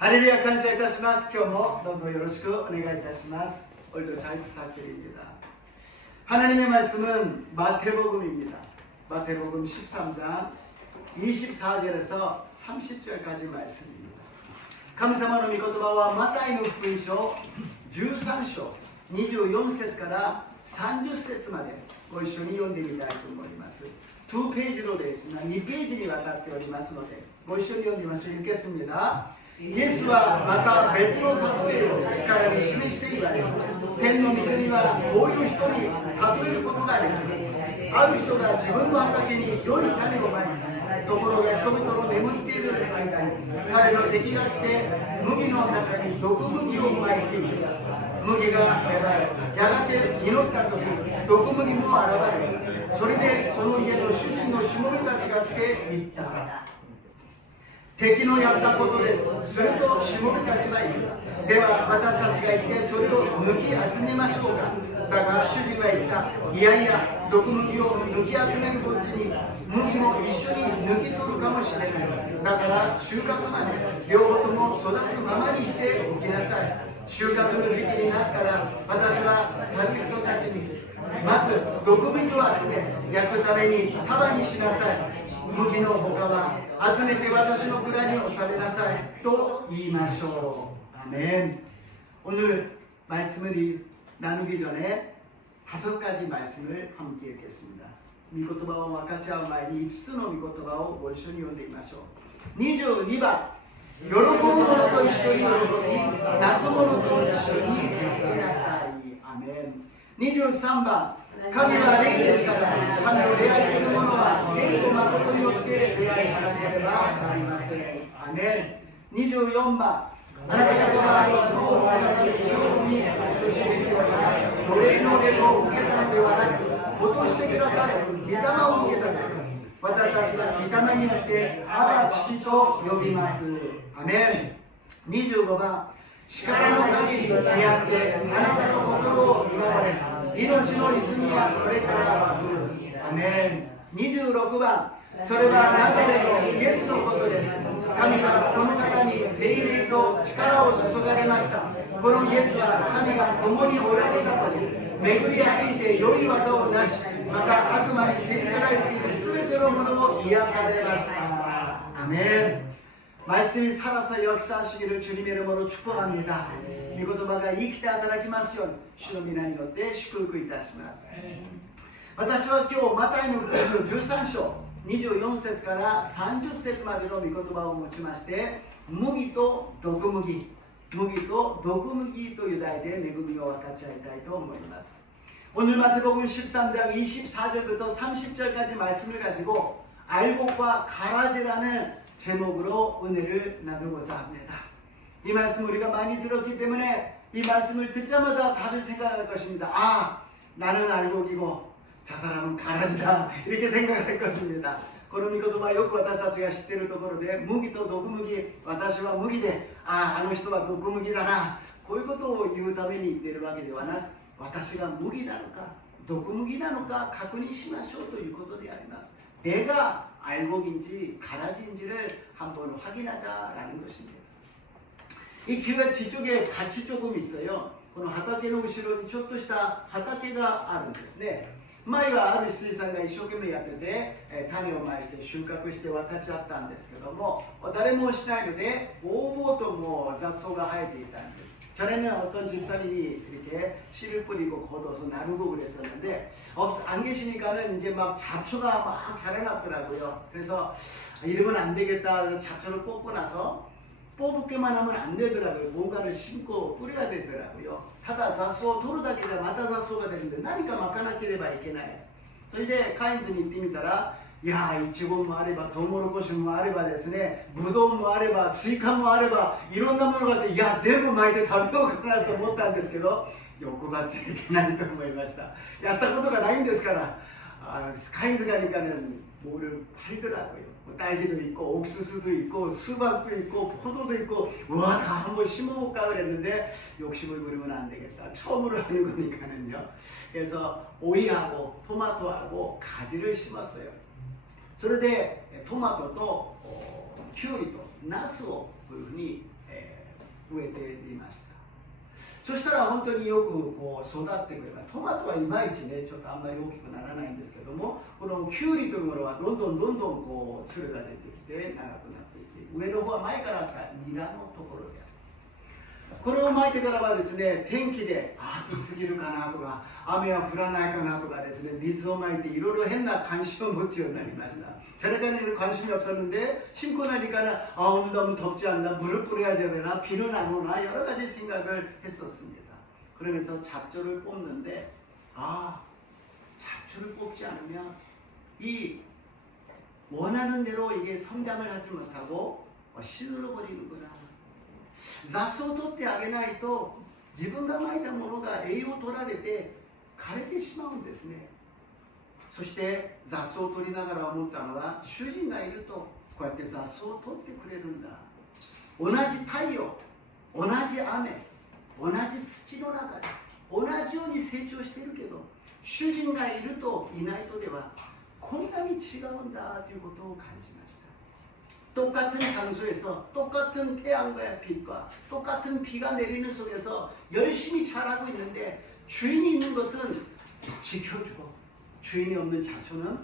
ハレルヤ感謝いたします。今日もどうぞよろしくお願いいたします. 오늘도 잘 부탁드립니다. 하나님의 말씀은 마태복음입니다. 마태복음 13장 24절에서 30절까지 말씀입니다. 神様の御言葉はマタイの福音書13章24節から30節までご一緒に読んでみたいと思います。2ページのですが2ページにわたっておりますのでご一緒に読んでみましょう。읽겠습니다. イエスはまた別の例えを彼に示して言われた。天の御国はこういう人に例えることができます。ある人が自分の畑に良い種をまいた。ところが人々の眠っている間に彼の敵が来て麦の中に毒麦をまいている。麦が芽生え、やがて実った時、毒麦も現れる。それでその家の主人のしもべたちが来て言った。敵のやったことです。するとしもべたちは言う。では私たちが行ってそれを抜き集めましょうか。だが主人は言った。いやいや、毒麦を抜き集めるときに麦も一緒に抜き取るかもしれない。だから収穫まで両方とも育つままにしておきなさい。収穫の時期になったら私は旅人たちにまず毒麦を集め焼くために束にしなさい。麦の他は集めて私の蔵に収めなさいと言いましょう。アメン。오늘 말씀을 나누기 전에 5가지 말씀을 함께 읽겠습니다. 御言葉を分かち合う前に5つの御言葉をご一緒に読んでみましょう。22番、喜ぶ者と一緒に喜び、泣く者と一緒に泣きなさい。アメン。23番、神は霊ですから、神を礼拝する者は霊と誠によって礼拝しなければなりません。アメン。24番、あなた方はそのあなたの記憶に落としべきではない。奴隷の霊を受けたのではなく、落としてください。御霊を受けたのです。私たちは御霊によってアバ父と呼びます。アメン。25番、力の限りにあってあなたの心を見守れ。命の泉はこれから湧く。アメン。26番、それはナザレのイエスのことです。神はこの方に聖霊と力を注がれました。このイエスは神が共におられたのに巡り歩いて良い技をなし、また悪魔に制せられているすべてのものを癒されました。アメン。말씀이 살아서 역사하시기를 주님의 이름으로 축복합니다. 이言葉が生きて働きますように主の皆によって祝福いたします。私は今日マタイの福音書13章24節から30節までの御言葉を持ちまして、麦と毒麦、麦と毒麦という題で恵みを分かち合いたいと思います。오늘 마태복음 13장 24절부터 30절까지 말씀을 가지고 알곡과 가라지라는 제목으로 은혜를 나누고자 합니다. 이 말씀 우리가 많이 들었기 때문에 이 말씀을 듣자마자 다들 생각할 것입니다. 아, 나는 알곡이고 저 사람은 가라지다, 이렇게 생각할 것입니다. この御言葉はよく私たちが知っているところで、麦と毒麦、私は麦で、あの人は毒麦だな、こういうことを言うために言っているわけではなく、私が麦なのか毒麦なのか確認しましょうということであります。 내가 알곡인지 가라지인지를 한번 확인하자라는 것입니다. 이 교회 뒤쪽에 밭이 조금 있어요. この畑の後ろにちょっとした畑があるんですね。前はある水産が一生懸命やってて、種をまいて収穫して分かち合ったんですけども、誰もしないのでぼうぼうともう雑草が生えていたんです。 전에는 어떤 집사님이 이렇게 씨를 뿌리고 걷어서 나누고 그랬었는데 안 계시니까는 이제 막 잡초가 막 자라났더라고요. 그래서 이러면 안 되겠다 해서 잡초를 뽑고 나서 뽑기만 하면 안 되더라고요. 뭔가를 심고 뿌려야 되더라고요. 타다 자수 도르다기가 마타 자수가 되는데何かまかなければいけない。それでカインズに行ってみたら、いやー、イチゴもあればトウモロコシもあればですね、ブドウもあればスイカもあればいろんなものがあって、いや全部巻いて食べようかなと思ったんですけど、欲張っちゃいけないと思いました。やったことがないんですから。카인즈 가니까는 뭐를 팔더라고요. 딸기도 있고 옥수수도 있고 수박도 있고 포도도 있고 와, 다 한번 심어볼까 그랬는데 욕심을 부리면 안 되겠다. 처음으로 하는 거니까는요. 그래서 오이하고 토마토하고 가지를 심었어요. それでトマトとキュウリとナスをこういうふうに植えてみました。そしたら本当によくこう育ってくれば、トマトはいまいちねちょっとあんまり大きくならないんですけども、このキュウリというものはどんどんこうつるが出てきて長くなっていて、上の方は前からニラのところです。これを巻いてからはですね、天気で暑すぎるかなとか雨は降らないかなとかですね、水をまいていろいろ変な関心を持つようになりました。저녁에는 관심이 없었는데 심고 나니까는 오늘 너무 덥지 않나, 물을 뿌려야 되나, 비는 안 오나 여러 가지 생각을 했었습니다. 그러면서 잡초를 뽑는데 잡초를 뽑지 않으면 이 원하는 대로 이게 성장을 하지 못하고 시들어버리는구나. 雑草を取ってあげないと自分がまいたものが栄養を取られて枯れてしまうんですね。そして雑草を取りながら思ったのは、主人がいるとこうやって雑草を取ってくれるんだ。同じ太陽、同じ雨、同じ土の中で同じように成長しているけど、主人がいるといないとではこんなに違うんだということを感じました。 똑같은 장소에서 똑같은 태양과의 빛과 똑같은 비가 내리는 속에서 열심히 자라고 있는데, 주인이 있는 것은 지켜주고 주인이 없는 잡초는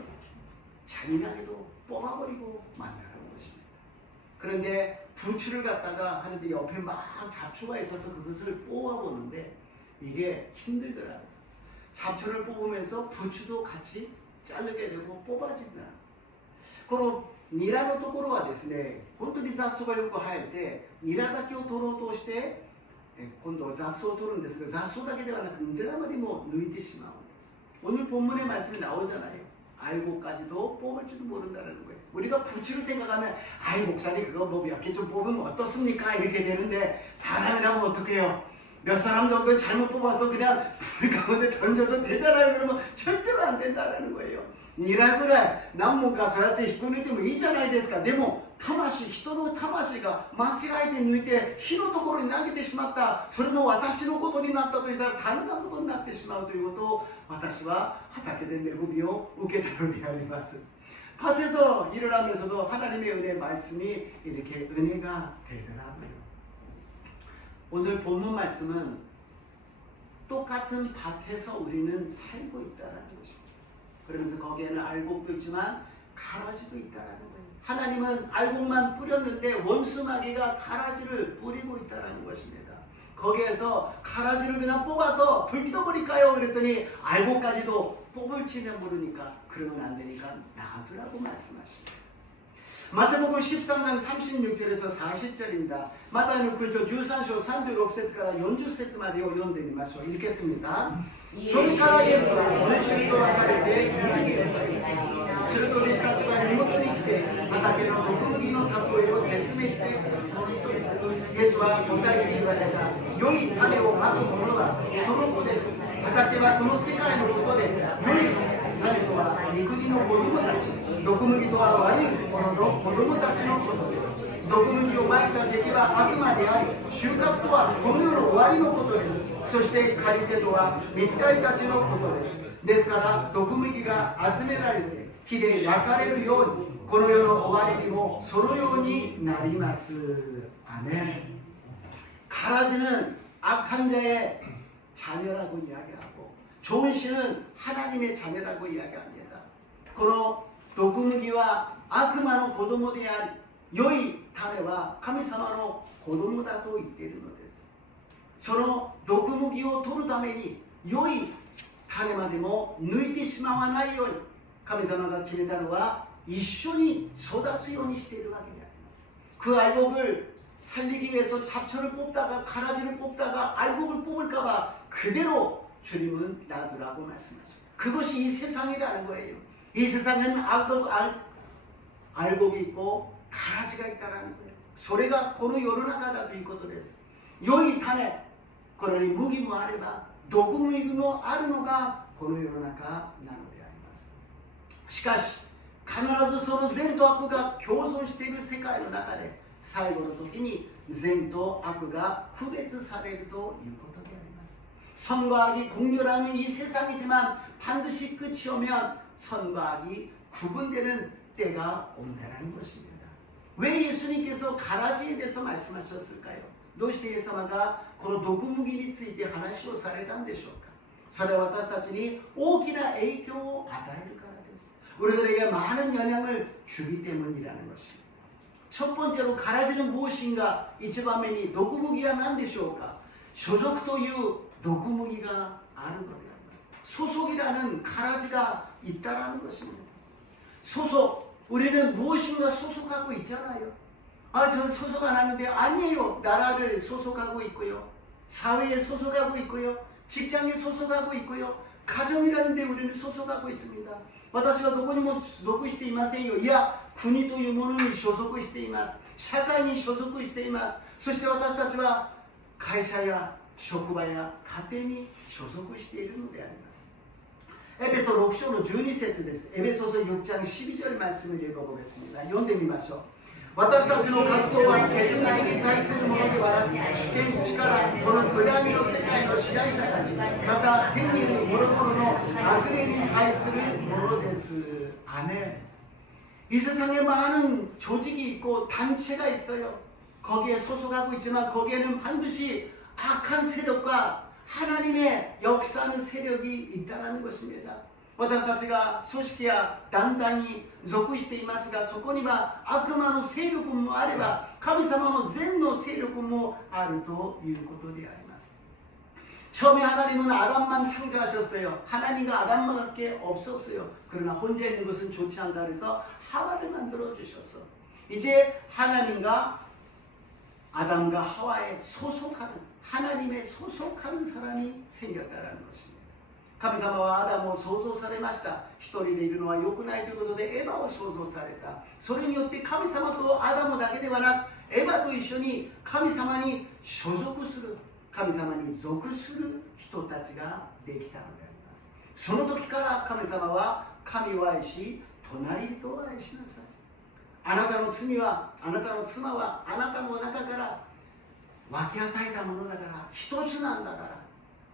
잔인하게도 뽑아버리고 만나라는 것입니다. 그런데 부추를 갖다가 하는데 옆에 막 잡초가 있어서 그것을 뽑아보는데 이게 힘들더라고요. 잡초를 뽑으면서 부추도 같이 자르게 되고 뽑아진다. 그럼 ニラのところはですね、本当に雑草がよく生えて、ニラだけを取ろうとして、今度は雑草を取るんですが、雑草だけではなくニラまでも抜いてしまうんです。오늘 본문의 말씀이 나오잖아요. 알곡까지도 뽑을지도 모른다는 거예요. 우리가 부추를 생각하면, 아이 목사님 그거 뭐 몇 개 좀 뽑으면 어떻습니까? 이렇게 되는데, 사람이라면 어떡해요? 몇 사람 정도 잘못 뽑아서 그냥 불 가운데 던져도 되잖아요. 그러면 절대로 안 된다는 거예요. ニラぐらい何本かそうやって引っこ抜いてもいいじゃないですか。でも魂、人の魂が間違えて抜いて火のところに投げてしまった、それも私のことになったといったら大変なことになってしまうということを、私は畑で恵みを受けたのであります。 밭에서 일을 하면서도 하나님의 은혜 말씀이 이렇게 은혜가 되더라고요. 오늘 본문 말씀은 똑같은 밭에서 우리는 살고 있다는 것입니다. 그러면서 거기에는 알곡도 있지만 가라지도 있다는 거예요. 하나님은 알곡만 뿌렸는데 원수마귀가 가라지를 뿌리고 있다는 것입니다. 거기에서 가라지를 그냥 뽑아서 불 켜버릴까요? 그랬더니 알곡까지도 뽑을지는 모르니까 그러면 안 되니까 놔두라고 말씀하십니다. 마태복음 13장 36절에서 40절입니다. 마태는 그저 13章 36節から 40節までを読んでみましょう。 읽겠습니다. それからイエスは群衆と別れて家に行った。すると弟子たちが身元に来て畑の毒麦の例えを説明して、イエスは答えて言われた。良い種をまく者はその子です。畑はこの世界のことで、良い種とは御国の子供たち、毒麦とは悪い者の子供たちのことです。毒麦をまいた敵は悪魔であり、収穫とはこの世の終わりのことです。そして借り手とは御使いたちのことです。ですから毒麦が集められて火で焼かれるように、この世の終わりにもそのようになります。アメン。 가라지는 악한 자의 자녀라고 이야기하고, 좋은 씨는 하나님의 자녀라고 이야기합니다. この毒麦は悪魔の子供であり、良い種は神様の子供だと言っているのです。その毒麦を取るために良い種までも抜いてしまわないように、神様が決めたのは一緒に育つようにしているわけであります。그 알곡을 살리기 위해서 잡초를 뽑다가 가라지를 뽑다가 알곡을 뽑을까봐 그대로 주님은 놔두라고 말씀하십니다. 그것이 이 세상이라는 거예요. 이 세상은 알곡이 있고 가라지가 있다라는 거예요. 소리가 고노 요르나가다도 있거든です. 요이 타네 그러니 무기もあれば毒麦もあるのがこの世の中なのであります。しかし必ずその善と悪が共存している世界の中で、最後の時に善と悪が区別されるということであります。 선과 악이 공존하는 이 세상이지만 반드시 끝이 오면 선과 악이 구분되는 때가 온다는 것입니다. 왜 예수님께서 가라지에 대해서 말씀하셨을까요? どうしてイエス様がこの毒麦について話をされたんでしょうか。それは私たちに大きな影響を与えるからです。 우리들에게 많은 영향을 주기 때문이라는 것입니다. 첫 번째로 가라지는 무엇인가? 이치바면이 녹무기가 난데쇼까? 소속という 녹무기가 아는 겁니다. 소속이라는 가라지가 있다라는 것입니다. 소속, 우리는 무엇인가 소속하고 있잖아요. 아, 저는 소속 안 하는데 아니에요. 나라를 소속하고 있고요. 사회에 소속하고 있고요. 직장에 소속하고 있고요. 가정이라는 데 우리는 소속하고 있습니다. 私はどこにも所属していませんよ。いや、国というものに所属しています。社会に所属しています。そして私たちは会社や職場や家庭に所属しているのであります。エペソ6章の12節です。エペソ6장12절 말씀을 읽어보겠습니다. 読んでみましょう。私たちの活動は血肉に対するものではなく、主権、力、この暗闇の世界の支配者たち、また天にいる諸々の悪霊に対するものです。아멘. 이 세상에 많은 조직이 있고 단체가 있어요. 거기에 소속하고 있지만 거기에는 반드시 악한 세력과 하나님의 역사하는 세력이 있다는 것입니다. 私たちが組織や団体に属していますが、そこには悪魔の勢力もあれば神様の善の勢力もあるということであります。 처음에 하나님은 아담만 창조하셨어요. 하나님과 아담밖에 없었어요. 그러나 혼자 있는 것은 좋지 않다 그래서 하와를 만들어 주셨어. 이제 하나님과 아담과 하와에 소속하는, 하나님의 소속하는 사람이 생겼다는 것입니다. 神様はアダムを創造されました。一人でいるのは良くないということでエヴァを創造された。それによって神様とアダムだけではなく、エヴァと一緒に神様に所属する、神様に属する人たちができたのであります。その時から神様は神を愛し、隣人を愛しなさい。あなたの罪は、あなたの妻はあなたの中から分け与えたものだから、一つなんだから、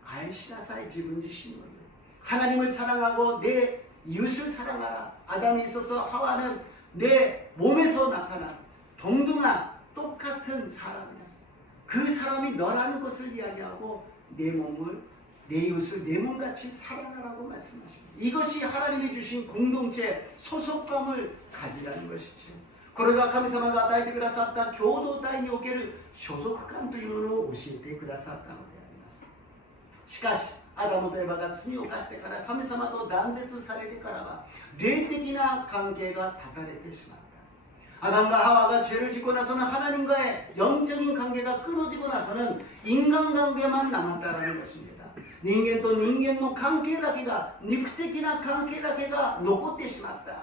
愛しなさい、自分自身を。 하나님을 사랑하고 내 이웃을 사랑하라. 아담에 있어서 하와는 내 몸에서 나타난 동등한 똑같은 사람이야. 그 사람이 너라는 것을 이야기하고 내 몸을, 내 이웃을 내 몸같이 사랑하라고 말씀하십니다. 이것이 하나님이 주신 공동체 소속감을 가지라는 것이죠. これが神様が与えてくださった共同体における所属感というものを教えてくださったのであります。しかし アダムとエバが罪を犯してから神様と断絶されてからは霊的な関係が断たれてしまった。 아담과 하와가 죄를 짓고 나서는 하나님과의 영적인 관계가 끊어지고 나서는 인간관계만 남았다는 것입니다. 人間と人間の関係だけが肉的な関係だけが残ってしまった。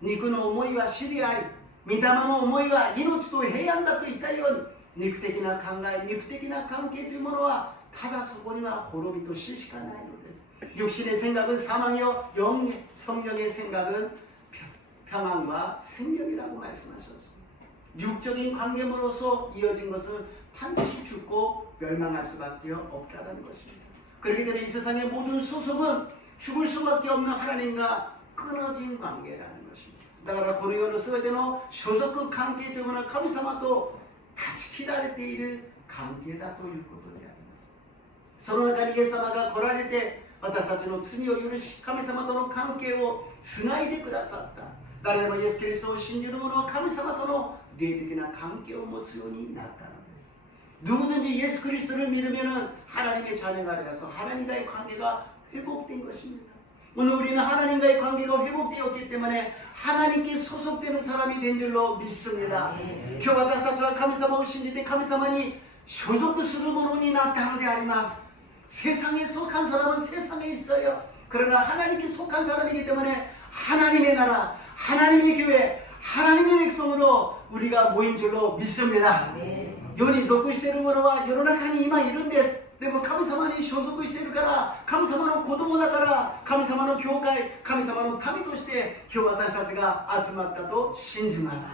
肉の思いは知り合い、御霊の思いは命と平安だと言ったように、肉的な考え、肉的な関係というものは 다다 소고리와 호로비 또 시시가 나이로데스. 육신의 생각은 사망이요 영의 성령의 생각은 평안과 생명이라고 말씀하셨습니다. 육적인 관계로서 이어진 것은 반드시 죽고 멸망할 수밖에 없다는 것입니다. 그렇기 때문에 이 세상의 모든 소속은 죽을 수밖에 없는 하나님과 끊어진 관계라는 것입니다. だからこの世の全ての所属関係というものは神様と断ち切られている関係だということであります。 その中にイエス様が来られて私たちの罪を許し神様との関係をつないでくださった。誰でもイエス・キリストを信じる者は神様との霊的な関係を持つようになったのです。 누구든지 예수 그리스도를 믿으면 하나님의 자녀가 되어서 하나님과의 관계가 회복된 것입니다. 오늘 우리는 하나님과의 관계가 회복되었기 때문에 하나님께 소속되는 사람이 된 줄로 믿습니다. 今日私たちは神様を信じて神様に所属する者になったのであります。 세상에 속한 사람은 세상에 있어요. 그러나 하나님께 속한 사람이기 때문에 하나님의 나라, 하나님의 교회, 하나님의 백성으로 우리가 모인 줄로 믿습니다. 世に属している者は世の中に今いるんです。でも神様に所属しているから神様の子供だから神様の教会神様の民として今日私たちが集まったと信じます。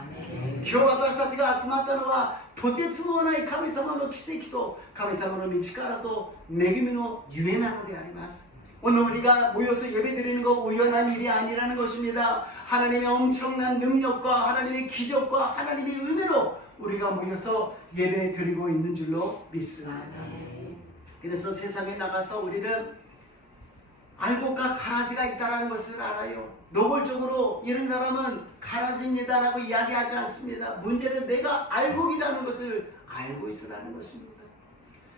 今日私たちが集まったのはとてつもない神様の奇跡と神様の道からと恵みのゆえなのであります。 오늘 우리가 모여서 예배드리는 거 우연한 일이 아니라는 것입니다. 하나님의 엄청난 능력과 하나님의 기적과 하나님의 은혜로 우리가 모여서 예배드리고 있는 줄로 믿습니다. 그래서 세상에 나가서 우리는 알곡과 가라지가 있다는 것을 알아요. 노골적으로 이런 사람은 가라지입니다라고 이야기하지 않습니다. 문제는 내가 알곡이라는 것을 알고 있으라는 것입니다.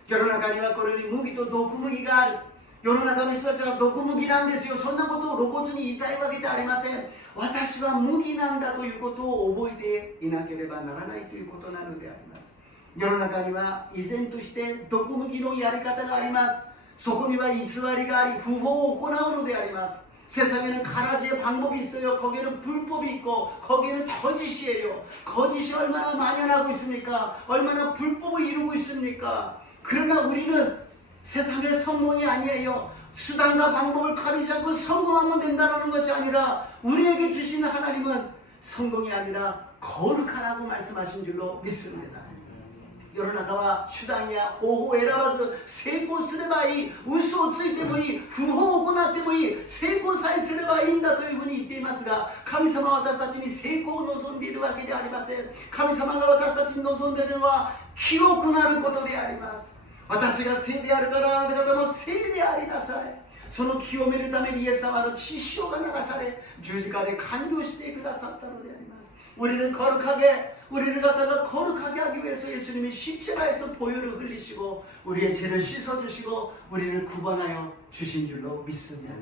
世の中にはこれに麦と毒麦がある。世の中の人たちは毒麦なんですよ。そんなことを露骨に言いたいわけじゃありません。私は麦なんだということを覚えていなければならないということなのであります。世の中には依然として毒麦のやり方があります。そこには偽りがあり不法を行うのであります。 세상에는 가라지의 방법이 있어요. 거기에는 불법이 있고 거기에는 거짓이에요. 거짓이 얼마나 만연하고 있습니까? 얼마나 불법을 이루고 있습니까? 그러나 우리는 세상의 성공이 아니에요. 수단과 방법을 가리지 않고 성공하면 된다는 것이 아니라 우리에게 주신 하나님은 성공이 아니라 거룩하라고 말씀하신 줄로 믿습니다. 世の中は手段や方法を選ばず成功すればいい、嘘をついてもいい、不法を行ってもいい、成功さえすればいいんだというふうに言っていますが、神様は私たちに成功を望んでいるわけではありません。神様が私たちに望んでいるのは清くなることであります。私が聖であるからあなた方も聖でありなさい。その清めるためにイエス様の血潮が流され十字架で完了してくださったのであります。 우리를 거룩하게 우리를 갖다가 거룩하게 하기 위해서 예수님이 십자가에서 보혈을 흘리시고 우리의 죄를 씻어주시고 우리를 구원하여 주신 줄로 믿습니다.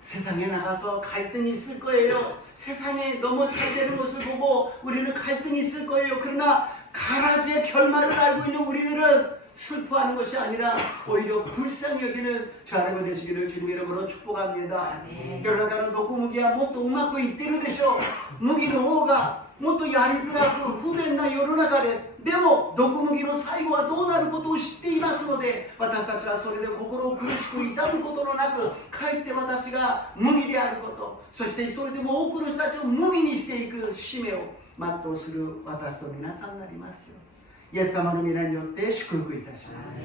세상에 나가서 갈등이 있을 거예요. 세상에 너무 잘 되는 것을 보고 우리는 갈등이 있을 거예요. 그러나 가라지의 결말을 알고 있는 우리들은 슬퍼하는 것이 아니라 오히려 불쌍히 여기는 저 하나님과 되시기를 주님의 이름으로 축복합니다. 世の中の毒麦はもっとうまくいってるでしょう。麦の方がもっとやりづらく不便な世の中です。でも毒麦の最後はどうなることを知っていますので、私たちはそれで心を苦しく痛むことのなく、かえって私が麦であること、そして一人でも多くの人たちを麦にしていく使命を全うする私と皆さんになりますよ。イエス様の皆によって祝福いたします。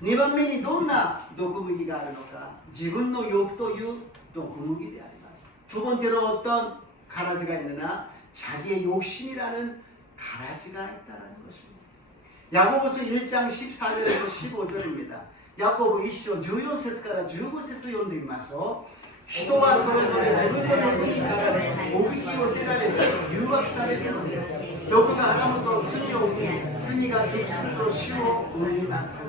2番目にどんな毒麦があるのか、自分の欲という毒麦であります。두 번째로 어떤 가라지가 있느냐, 자기의 욕심이라는 가라지가 있다는 것입니다. 야고보서 1장 14절에서 15절입니다. 야고보 1章14節から15節読んでみましょう。人はそれぞれ自分の欲に駆られ、おびき寄せられて誘惑されるのです。欲がはらむと罪を生み、罪が熟すると死を生みます。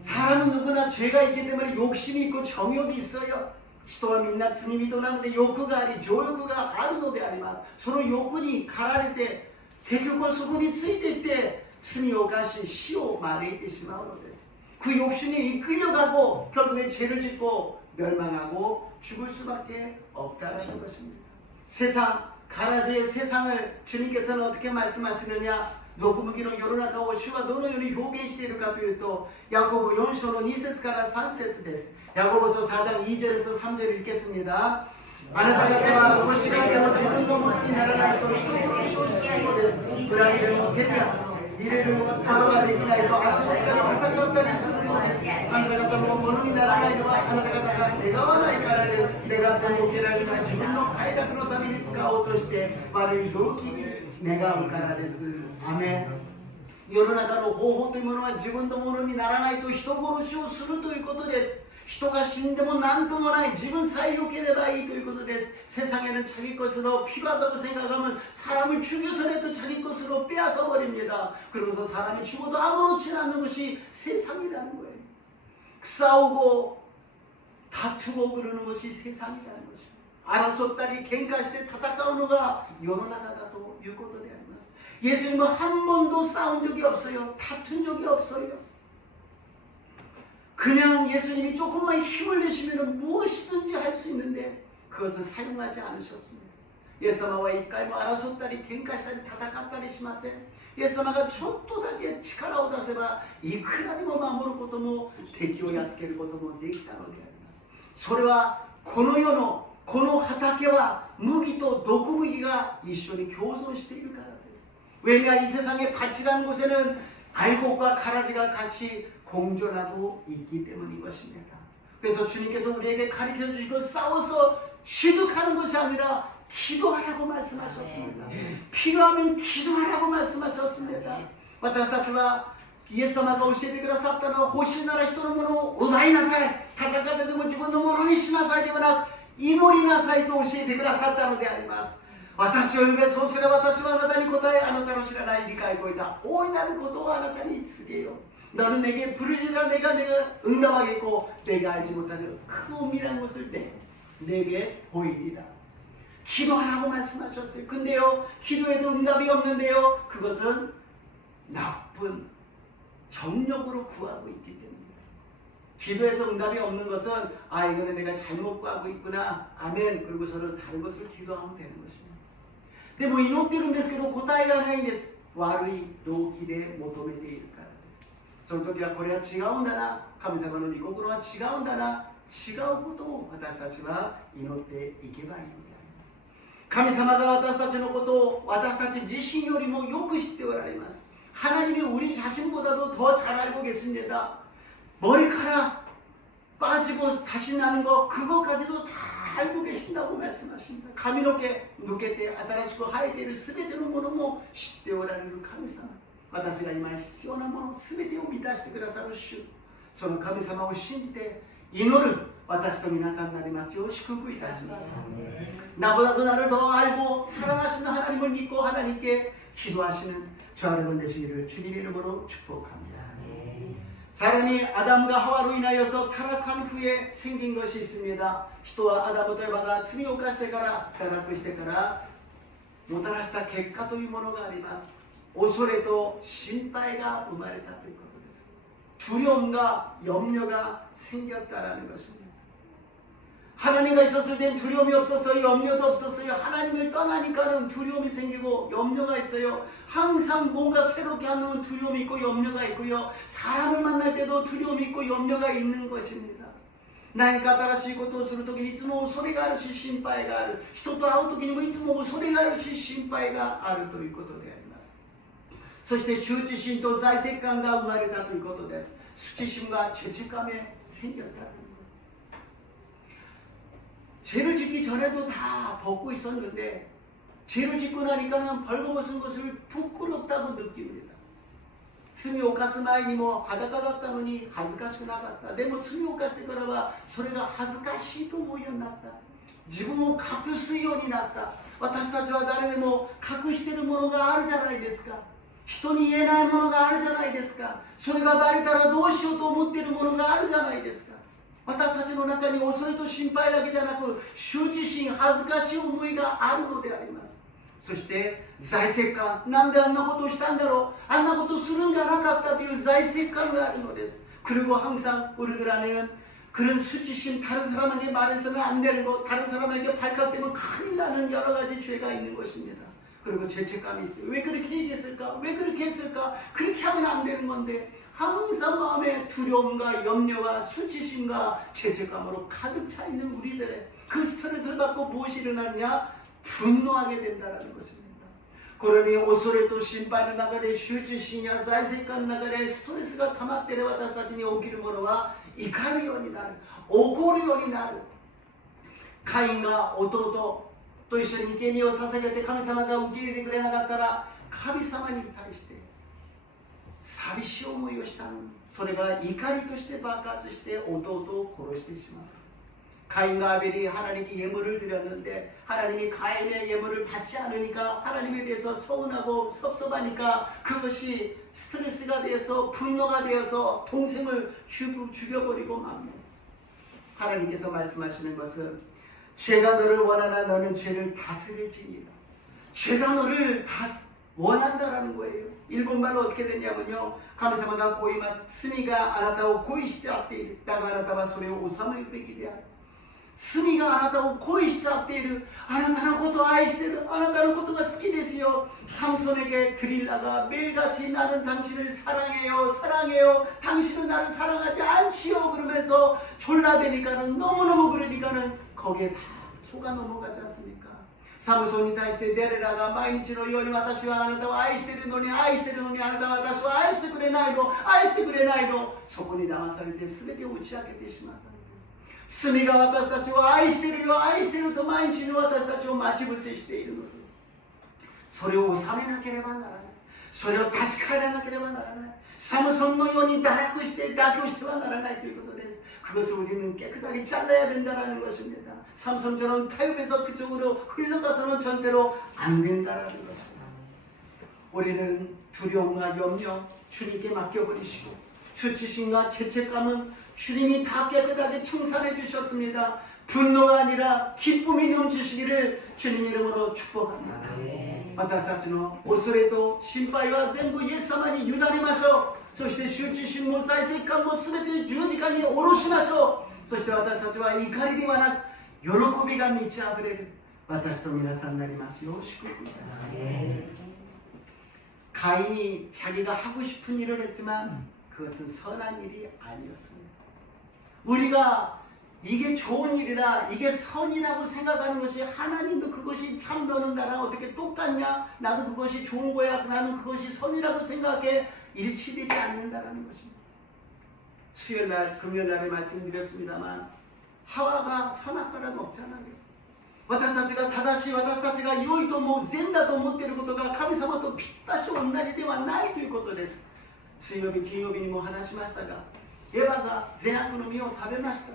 사람은 누구나 죄가 있기 때문에 욕심이 있고 정욕이 있어요. 人はみんな罪人なので欲があり情欲があるのであります。その欲に駆られて結局はそこについていって罪を犯し死を招いてしまうのです。그 욕심이 이끌려가고 결국에 죄를 짓고 멸망하고 죽을 수밖에 없다는 것입니다. 세상, 가라지의 세상을 주님께서는 어떻게 말씀하시느냐? 毒麦の世の中を主はどのように表現しているかというと、ヤコブ4章の2節から3節です。ヤコブ書 4장 2절에서 3절 읽겠습니다. あなた方は欲しがっても自分のものにならないと人殺しをするのです。裏切りも手に入れることができないと争ったり戦ったりするのです。あなた方のものにならないのはあなた方が願わないからです。願っても受けられない自分の快楽のために使おうとして悪い動機に願うからです。アメン。世の中の方法というものは自分のものにならないと人殺しをするということです。人が死んでも何ともない自分さえ良ければいいということです。 세상에는 자기 것으로 필요하다고 생각하면 사람을 죽여서라도 자기 것으로 빼앗아 버립니다. 그러면서 사람이 죽어도 아무렇지 않은 것이 세상이라는 거예요. 싸우고 다투고 그러는 것이 세상이라는 것입니다. 알아서 딸이 갱가시대 타타카우노가 요노나가도 유고도 되는 것입니다. 예수님은 한 번도 싸운 적이 없어요. 다툰 적이 없어요. 그냥 예수님이 조금만 힘을 내시면 무엇이든지 할 수 있는데 그것을 사용하지 않으셨습니다. イエス様は一回も争ったり喧嘩したり戦ったりしません。イエス様がちょっとだけ力を出せばいくらでも守ることも敵をやっつけることもできたのであります。それはこの世のこの畑は麦と毒麦が一緒に共存しているからです。왜냐 이 세상의 밭이라는 곳에는 알곡과 가라지가 같이 공존하고 있기 때문인 것입니다. 그래서 주님께서 우리에게 가르쳐 주시고 싸워서 취득하는 것이 아니라 기도하라고 말씀하셨습니다. 필요하면 기도하라고 말씀하셨습니다. 私たちはイエス様が教えてくださったのは欲しいなら人のものを奪いなさい、戦ってでも自分のものにしなさいではなく祈りなさいと教えてくださったのであります。私を呼べ、そうすれば私はあなたに答え、あなたの知らない理解を超えた大いなることをあなたに告げよう。 너는 내게 부르지라 내가 응답하겠고 내가 알지 못하는 그 은밀한 것을 내게 보이리라. 기도하라고 말씀하셨어요. 근데요, 기도에도 응답이 없는데요, 그것은 나쁜 정력으로 구하고 있기 때문입니다. 기도에서 응답이 없는 것은 이거는 내가 잘못 구하고 있구나, 아멘, 그리고서는 다른 것을 기도하면 되는 것입니다. でも祈ってるんですけど答えがないんです。悪い動機で求めているからです。その時はこれは違うんだな、神様の御心は違うんだな、違うことを私たちは祈っていけばいいのであります。神様が私たちのことを私たち自身よりもよく知っておられます。 하나님이 우리 자신보다도 더 잘 알고 계십니다. 머리카락 빠지고 다시 나는 거 그거까지도 다 알고 계신다고 말씀하십니다.髪の毛抜けて新しく生えている全てのものも知っておられる神様。私が今必要なもの全てを満たしてくださる主。その神様を信じて祈る私と皆さんになりますよう祝福いたします。 나보다도 나를 더 알고 사랑하시는 하나님을 믿고 하나님께 기도하시는 저 여러분 되시기를 주님의 이름으로 축복합니다. 사람이 아담과 하와로 인하여서 타락한 후에 생긴 것이 있습니다. 人はアダムとエバが罪を犯してから堕落してからもたらした結果というものがあります。恐れと心配が生まれたということです。 두려움과 염려가 생겼다라는 것입니다. 하나님과 있었을 땐 두려움이 없었어요. 염려도 없었어요. 하나님을 떠나니까는 두려움이 생기고 염려가 있어요. 항상 뭔가 새롭게 하는 두려움이 있고 염려가 있고요. 사람을 만날 때도 두려움이 있고 염려가 있는 것입니다. 何か新しいことをするときにいつも恐れがあるし心配がある。人と会うときにもいつも恐れがあるし心配があるということであります。そして羞恥心と罪責感が生まれたということです。 수치심과 죄책감이 생겼다. 죄를 짓기 전에도 다 벗고 있었는데 죄를 짓고 나니까는 벌거벗은 것을 부끄럽다고 느낍니다. 罪を犯す前にも裸だったのに恥ずかしくなかった。でも罪を犯してからはそれが恥ずかしいと思うようになった。自分を隠すようになった。私たちは誰でも隠しているものがあるじゃないですか。人に言えないものがあるじゃないですか。それがバレたらどうしようと思っているものがあるじゃないですか。 私たちの中に恐れと心配だけじゃなく羞恥心、恥ずかしい思いがあるのであります。そして罪責感、なんであんなことをしたんだろう、あんなことをするんじゃなかったという罪責感があるのです。 그리고 항상 우리들 안에는 그런 수치심, 다른 사람에게 말해서는 안 되는 것, 다른 사람에게 발각되면 큰일 나는 여러 가지 죄가 있는 것입니다. 그리고 죄책감이 있어요. 왜 그렇게 얘기했을까? 왜 그렇게 했을까? 그렇게 하면 안 되는 건데 항상 마음에 두려움과 염려와 수치심과 죄책감으로 가득 차 있는 우리들의 그 스트레스를 받고 무엇이 일어나느냐? 분노하게 된다는 것입니다. 그러니 恐れと心配の中で羞恥心や罪責感の中でストレスが溜まっている私たちに起きるものは怒るようになる、怒るようになる。カインが弟と一緒に生贄を捧げて神様が受け入れてくれなかったら神様に対して寂しい思いをしたのに、それが怒りとして爆発して弟を殺してしまう。 가인과 아벨이 하나님께 예물을 드렸는데 하나님이 가인의 예물을 받지 않으니까 하나님에 대해서 서운하고 섭섭하니까 그것이 스트레스가 되어서 분노가 되어서 동생을 죽여버리고 맙니다. 하나님께서 말씀하시는 것은 죄가 너를 원하나 너는 죄를 다스릴지니라. 죄가 너를 원한다라는 거예요. 일본말로 어떻게 되냐면요. 神様がこう言います。罪があなたを恋してあっている。だがあなたはそれを治めるべきである。 罪があなたを恋してあっている。あなたのことを愛している。あなたのことが好きですよ。 삼손에게 드릴라가 매일같이 나는 당신을 사랑해요. 사랑해요. 당신은 나를 사랑하지 않지요. 그러면서 졸라대니까는 너무너무 그러니까는 거기에 다 속아 넘어가지 않습니까? サムソンに対して誰らが毎日のように私はあなたを愛しているのに愛しているのにあなたは私を愛してくれないの愛してくれないの、そこに騙されて全てを打ち明けてしまったのです。罪が私たちを愛しているよ愛していると毎日の私たちを待ち伏せしているのです。それを収めなければならない。それを立ち返らなければならない。サムソンのように堕落して妥協してはならないということです。그것을 우리는 깨끗하게 잘라야 된다는 것입니다. 삼손처럼 타협해서 그쪽으로 흘러가서는 절대로 안 된다는 것입니다. 우리는 두려움과 염려 주님께 맡겨버리시고 수치심과 죄책감은 주님이 다 깨끗하게 청산해 주셨습니다. 분노가 아니라 기쁨이 넘치시기를 주님 이름으로 축복합니다. 私たちの恐れと心配は全部イエス様に委ねましょう。そして羞恥心も罪責感も全て十字架に下ろしましょう。そして私たちは怒りではなく喜びが満ち溢れる私と皆さんになりますよう祝福いたします。가인이 자기가 하고 싶은 일을 했지만 그것은 선한 일이 아니었습니다. 우리가 이게 좋은 일이다, 이게 선이라고 생각하는 것이 하나님도 그것이 참 너는 나랑 어떻게 똑같냐, 나도 그것이 좋은 거야, 나는 그것이 선이라고 생각해 일치되지 않는다는 것입니다. 수요일날, 금요일날에 말씀드렸습니다만 하와가 선악과를 먹잖아요. 私たちが正しい、私たちが良いと思う、善だと思っていることが神様とぴったし同じではないということです。水曜日、金曜日にも話しましたが、エヴァが善悪の実を食べました。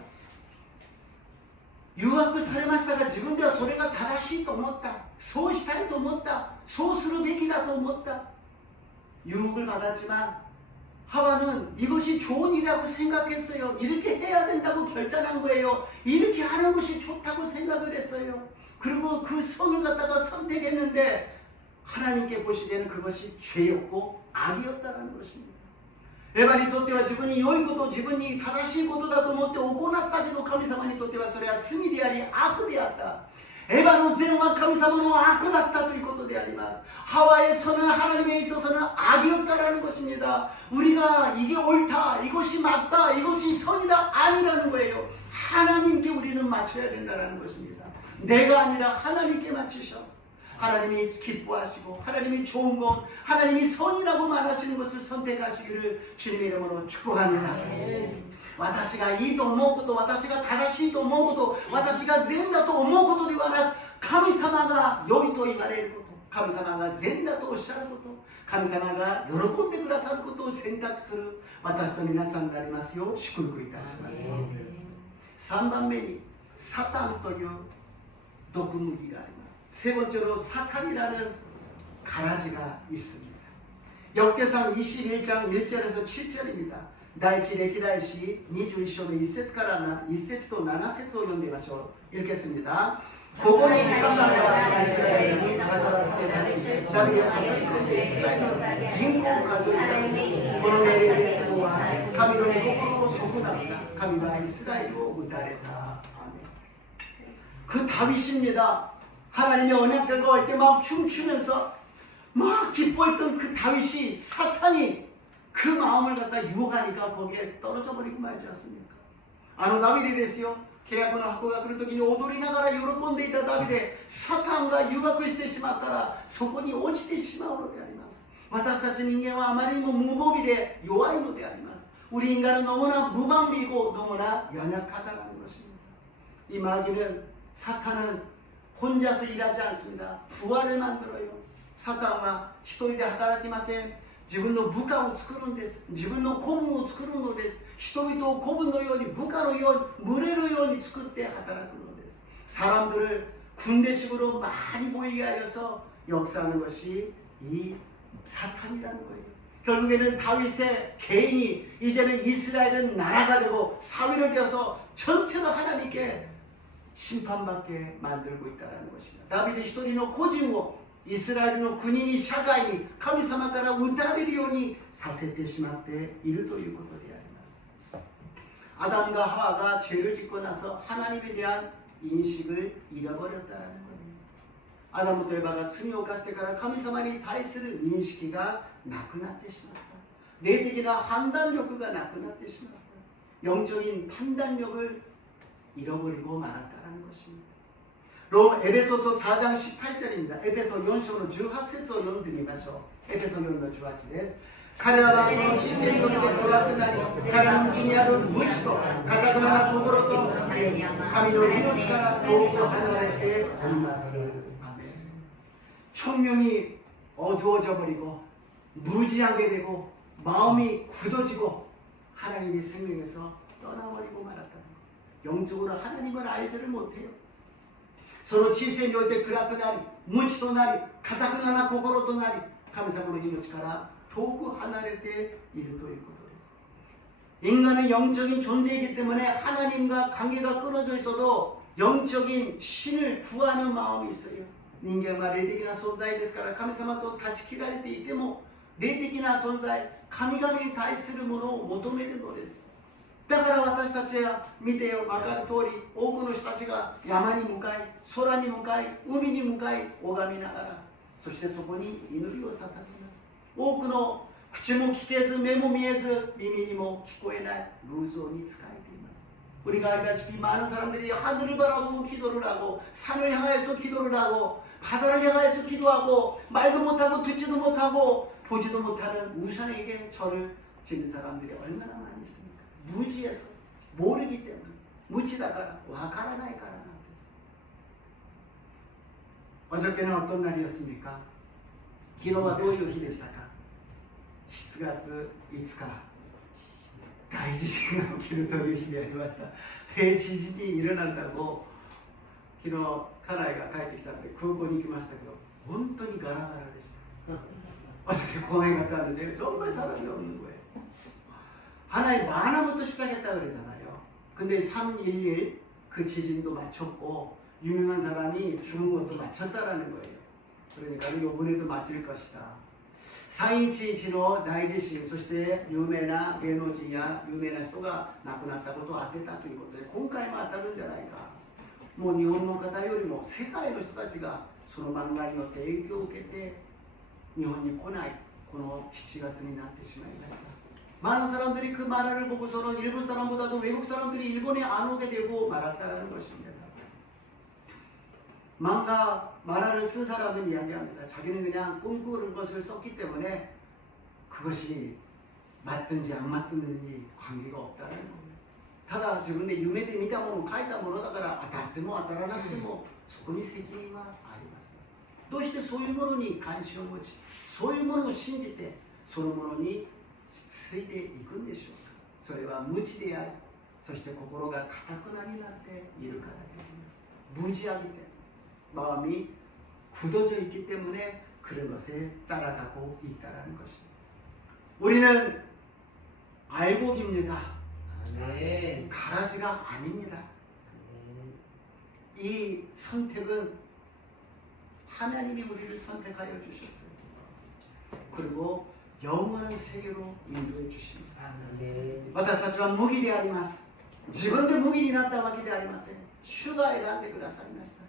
誘惑されましたが、自分ではそれが正しいと思った。そうしたいと思った。そうするべきだと思った。 유혹을 받았지만 하와는 이것이 좋은 일이라고 생각했어요. 이렇게 해야 된다고 결단한 거예요. 이렇게 하는 것이 좋다고 생각을 했어요. 그리고 그 성을 갖다가 선택했는데 하나님께 보시기에는 그것이 죄였고 악이었다는 것입니다. 에바にとっては自分に良いこと、自分に正しいことだと思って行ったけど神様にとってはそれは罪であり悪であった。 에바의善は 神様の悪だったということであります。 하와의 선은 하나님에 있어서는 악이었다라는 것입니다. 우리가 이게 옳다, 이것이 맞다, 이것이 선이다 아니라는 거예요. 하나님께 우리는 맞춰야 된다는 것입니다. 내가 아니라 하나님께 맞추셔. 하나님이 기뻐하시고 하나님이 좋은 것, 하나님이 선이라고 말하시는 것을 선택하시기를 주님의 이름으로 축복합니다. 私がいいと思うこと、私が正しいと思うこと、私が善だと思うことではなく、神様が良いと言われること、神様が善だとおっしゃること、神様が喜んでくださることを選択する私と皆さんになりますよう祝福いたします。3番目にサタンという毒麦があります。세 번째로 사탄이라는 가라지가 있습니다. 역대상 21장 1절에서 7절입니다. 第一歴代史21章の1節から1節と7節を読んでみましょう。읽겠습니다. ここにサタンがイスラエルに働いて立ち、ダビデをさせてイスラエルの人口を数えさせ、この命令で人は神の御心を損なった。神はイスラエルを打たれた。アーメン。그 다윗입니다. 하나님의 언약궤가 올 때 막 춤추면서 막 기뻐했던 그 다윗이 사탄이 그 마음을 갖다 유혹하니까 거기에 떨어져 버리고 말지 않습니까? ダビデですよ。契約の箱が来るときに踊りながら喜んでいたダビデ、サタンが誘惑してしまったらそこに落ちてしまうのであります。私たち人間はあまりにも無防備で弱いのであります。 우리 인간은 너무나 무방비고 너무나 연약하다는 것입니다. 이 마귀는 사탄은 혼자서 일하지 않습니다. 부하를 만들어요. 사탄은 一人で働きません。自分の部下を作るんです。自分の子分を作るのです。人々を子分のように部下のように群れのように作って働くのです。 사람들을 군대식으로 많이 모이게 하여서 역사하는 것이 이 사탄이라는 거예요. 결국에는 다윗의 개인이 이제는 이스라엘은 나라가 되고 사위를 되어서 전체로 하나님께 심판받게 만들고 있다는 것입니다. 다윗의 一人の個人をイスラエルの国に社会に神様から打たれるようにさせてしまっているということであります。 아담과 하와가 죄를 짓고 나서 하나님에 대한 인식을 잃어버렸다는 겁니다. 아담부터 에바가罪を犯してから神様に対する認識がなくなってしまった。霊的な判断力がなくなってしまった。영적인 판단력을 잃어버리고 말았다는 것입니다. 에베소서 4장 18절입니다. 에베소 4章の18節を読んでみましょう。エペソ4の18です。彼らはその知性によって暗くなり、彼のうちにある無知と堅くなな心と神の命から遠く離れております。 청명이 어두워져 버리고 무지하게 되고 마음이 굳어지고 하나님의 생명에서 떠나버리고 말았다. 영적으로 하나님을 알지를 못해요. 서로 지세에 놓을 때 그라그 나리, 무치도 나리, 가다그 나나 고고로도 나리, 감사보는命から 도구 하나를 때 이름도 있고 인간은 영적인 존재이기 때문에 하나님과 관계가 끊어져 있어도 영적인 신을 구하는 마음이 있어요. 人間は霊的な存在ですから神様と断ち切られていても霊的な存在神々に対するものを求めるのです。だから私たちは見てよ分かる通り多くの人たちが山に向かい空に向かい海に向かい拝みながらそしてそこに祈りを捧げます。多くの口も聞けず目も見えず耳にも聞こえない偶像に仕えています。 우리가 알다시피 많은 사람들이 하늘을 바라보고 기도를 하고 산을 향해서 기도를 하고 바다를 향해서 기도하고 말도 못하고 듣지도 못하고 보지도 못하는 우상에게 절을 지는 사람들이 얼마나 많이 있습니까? 무지해서 모르기 때문에 무치다가라 와가라나에 가라나. 어저께는 어떤 날이었습니까? 昨日はどういう日でしたか? 7月5日 大地震が起きるという日でありました。低地震に일어난다고昨日家内が帰ってきたので空港に行きましたけど本当にガラガラでした。 어저께 공항에 갔다 왔는데 정말 사람이 없는 거예요. 하나의 만화부터 시작했다 그러잖아요. 근데 3.11 그 지진도 맞췄고 유명한 사람이 죽은 것도 맞췄다라는 거예요. 그러니까 이번에도 맞을 것이다. 3.11の大地震そして有名な芸能人や有名な人が亡くなったことを当てたということで今回も当たるんじゃないか。もう日本の方よりも世界の人たちがその漫画によって影響を受けて日本に来ないこの7月になってしまいました。 많은 사람들이 그 만화를 보고서는 일본 사람보다도 외국 사람들이 일본에 안 오게 되고 말았다라는 것입니다. 만화를 쓴 사람은 이야기합니다. 자기는 그냥 꿈꾸는 것을 썼기 때문에 그것이 맞든지 안 맞든지 관계가 없다는 겁니다. ただ自分で夢で見たものを書いたものだから当たっても当たらなくてもそこに責任はあります。どうしてそういうものに関心を持ちそういうものを信じてそのものについていくんでしょうか。それは無知でありそして心が堅くなりになっているからであります。무지하기 때문에 마음이 굳어져 있기 때문에 그런 것에 따라가고 있다는 것입니다. 우리는 알복입니다. 가라지가 아닙니다. 이 선택은 하나님이 우리를 선택하여 주셨어요. 그리고 영원한 세계로 인도해 주십니다. 私たちは無義であります。自分で無義になったわけではありません。主が選んでくださいました。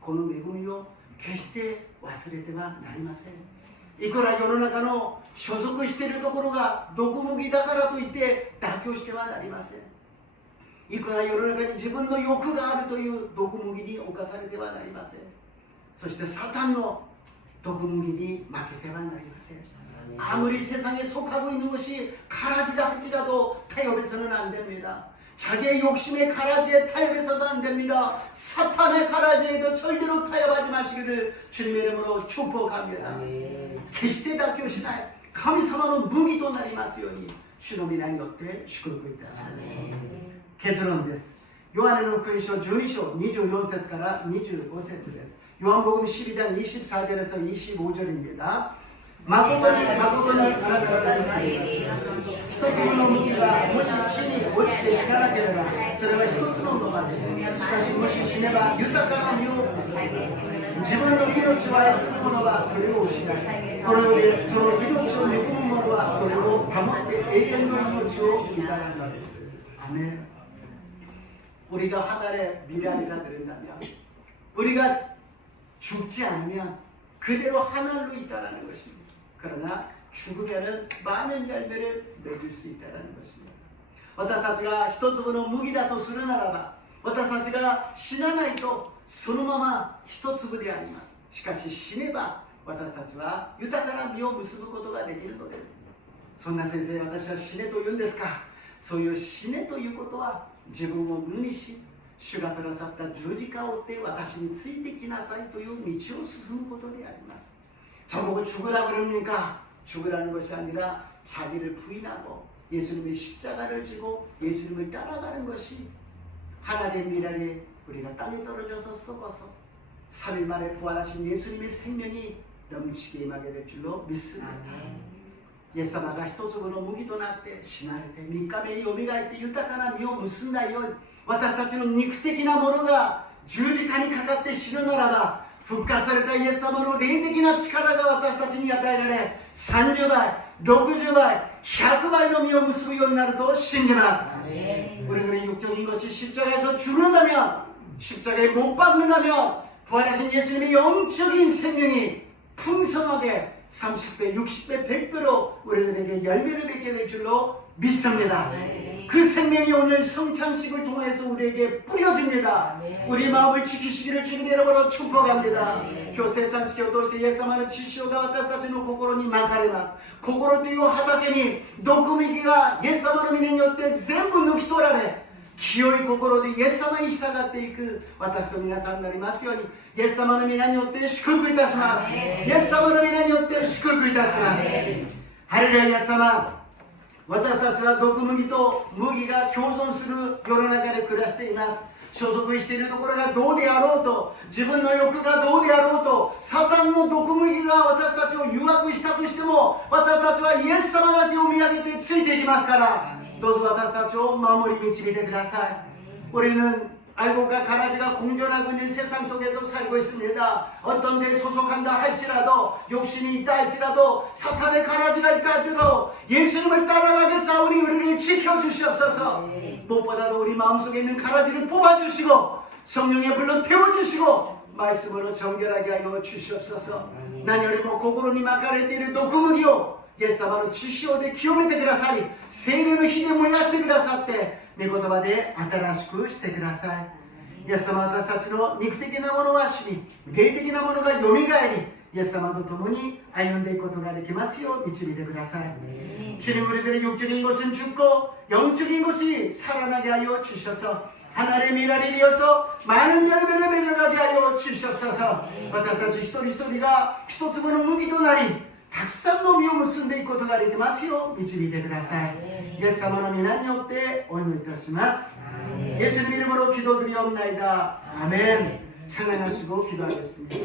この恵みを決して忘れてはなりません。いくら世の中の所属しているところが毒麦だからといって妥協してはなりません。いくら世の中に自分の欲があるという毒麦に侵されてはなりません。そしてサタンの毒麦に負けてはなりません。 아무리 세상에 속하고 있는 것이 가라지라 할지라도 타협해서는 안 됩니다. 자기의 욕심의 가라지에 타협해서도 안 됩니다. 사탄의 가라지에도 절대로 타협하지 마시기를 주님의 이름으로 축복합니다. 決して妥協しない。神様の麦となりますように主の皆によって祝福いたします。結論です。ヨハネの福音書12章24節から25節です。 요한복음 12장 24절에서 25절입니다. 마고도니 가라사라는 히토스노 무기가 모시 신이落ちて死ななければそれは一つの野間です。しかしもし死ねば豊かな実を結ぶ。自分の命を愛する者はそれを失いこの世でその命を恵む者はそれを保って永遠の命をいただくのです。アメン。 우리가 하늘의 미랄이라 그런다면 우리가 죽지 않으면 그대로 하늘로 있다는 것입니다. 그러나 죽으면 많은 열매를 맺을 수 있다는 것입니다. 私たちが一粒の麦だとするならば私たちが死なないとそのまま一粒であります。しかし死ねば私たちは豊かな実を結ぶことができるのです。そんな先生、私は死ねと言うんですか。そういう死ねということは、自分を無にし、主がくださった十字架を追って私についてきなさいという道を進むことであります。저보고 죽으라 그러니까 죽으라는 것이 아니라 자기를 부인하고 예수님의 십자가를 지고 예수님을 따라가는 것이 하나님의 미랄에 우리가 땅에 떨어져서 썩어서 3일 만에 부활하신 예수님의 생명이 넘치게 임하게 될 줄로 믿습니다. イエス様が一粒の麦となって死なれて3日目によみがえって豊かな実を結んだように、私たちの肉的なものが十字架にかかって死ぬならば、復活されたイエス様の霊的な力が私たちに与えられ、30倍、60倍、100倍の実を結ぶようになると信じます。 우리들의 육적인 것이 십자가에서 죽는다면, 십자가에 못 박는다면 부활하신 예수님의 영적인 생명이 풍성하게 30배, 60배, 100배로 우리들에게 열매를 맺게 될 줄로 믿습니다. 그 생명이 오늘 성찬식을 통해서 우리에게 뿌려집니다. 우리 마음을 지키시기를 주님 이름으로 축복합니다. 今日生産式を通してイエス様の血潮が私たちの心にまかれます。心という畑に毒麦がイエス様の御によって全部抜き取られ、清い心でイエス様に従っていく私と皆さんになりますように、イエス様の皆によって祝福いたします。イエス様の皆によって祝福いたします。ハレルヤ。イエス様、私たちは毒麦と麦が共存する世の中で暮らしています。所属しているところがどうであろうと、自分の欲がどうであろうと、サタンの毒麦が私たちを誘惑したとしても、私たちはイエス様だけを見上げてついていきますから、どうぞ私たちを守り導いてください。우리는 알곡과 가라지가 공존하고 있는 세상 속에서 살고 있습니다. 어떤 데 소속한다 할지라도, 욕심이 있다 할지라도, 사탄의 가라지가 있다 할지라도 예수님을 따라가게 싸우니 우리를 지켜주시옵소서. 무엇보다도 우리 마음속에 있는 가라지를 뽑아주시고 성령의 불로 태워주시고 말씀으로 정결하게 하여 주시옵소서. 何よりも心に巻かれている毒麦をイエス様の血潮で清めてくださり、聖霊の火で燃やしてくださって、御言葉で新しくしてください。イエス様、私たちの肉的なものは死に、霊的なものがよみがえり、イエス様と共に歩んでいくことができますよう導いてください。주님, 우리들의 육적인 것은 죽고 영적인 것이 살아나게 하여 주셔서 하나님의 미랄이 되어서 많은 열매를 맺어가게 하여 주시옵소서. 私たち一人一人が一粒の麦となり、たくさんの実を結んでいくことができますよう導いてください。イエス様の皆によってお祈りいたします。예수님 이름으로 기도드리옵나이다. 아멘. 찬양하시고 기도하겠습니다.